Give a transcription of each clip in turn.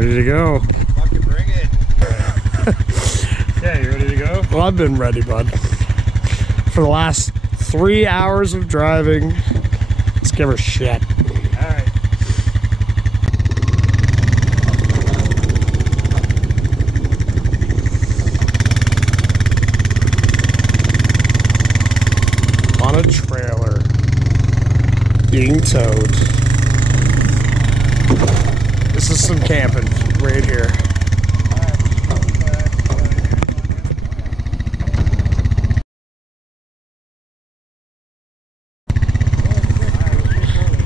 Ready to go. Fucking bring it. Yeah, you ready to go? Well, I've been ready, bud. For the last 3 hours of driving, let's give her shit. All right. On a trailer, being towed. This is some camping right here.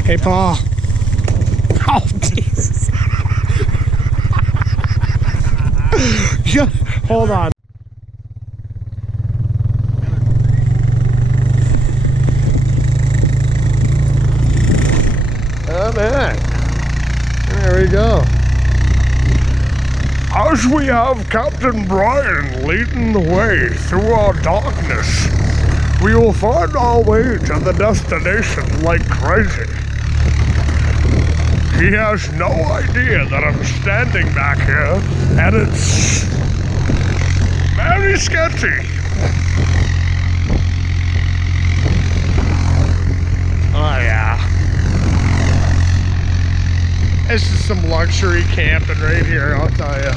Hey, Paul. Oh, Jesus. Yeah, hold on. Oh, man. There we go. As we have Captain Brian leading the way through our darkness, we will find our way to the destination like crazy. He has no idea that I'm standing back here, and it's very sketchy. Oh yeah. This is some luxury camping right here, I'll tell you.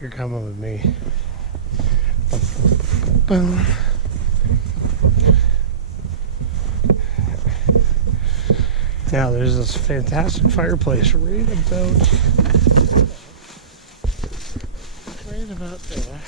You're coming with me. Boom. Now there's this fantastic fireplace right about there.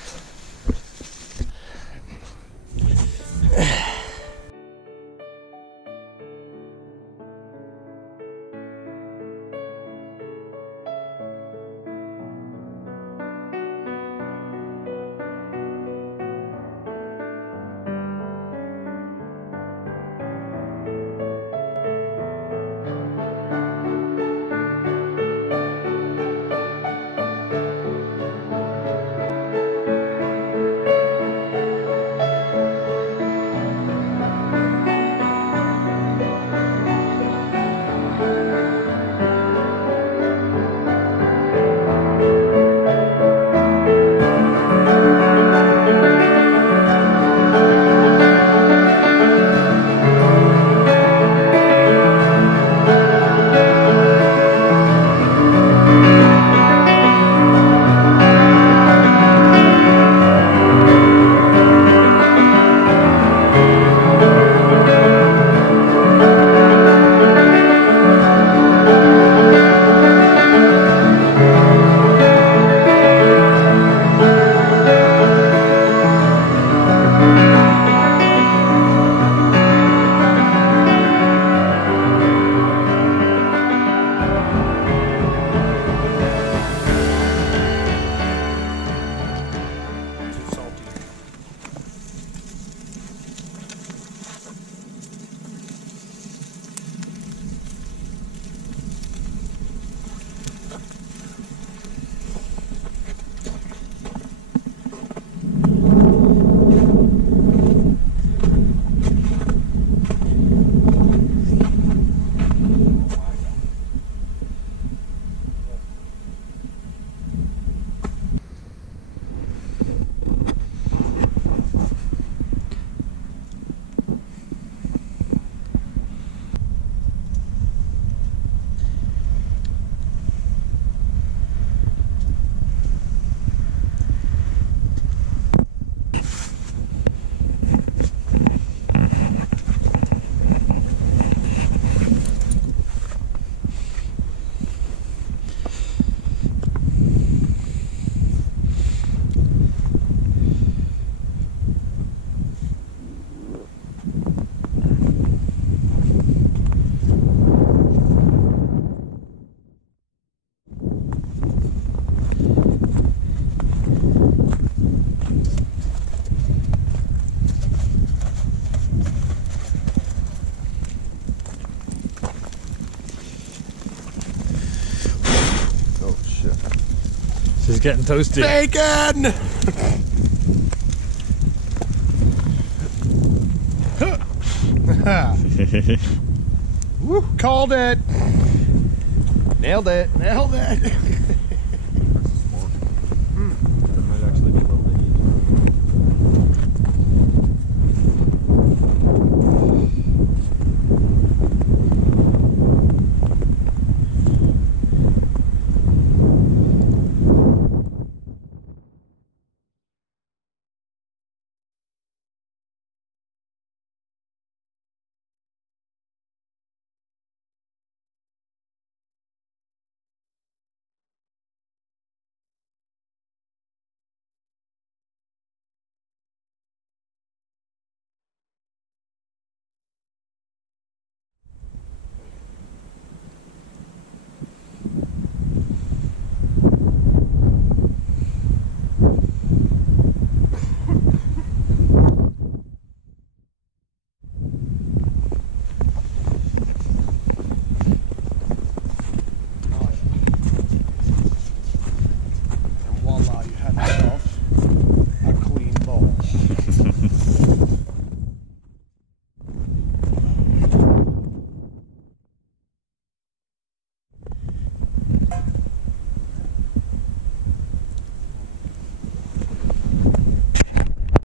Getting toasty. Bacon! Woo, called it. Nailed it. Nailed it.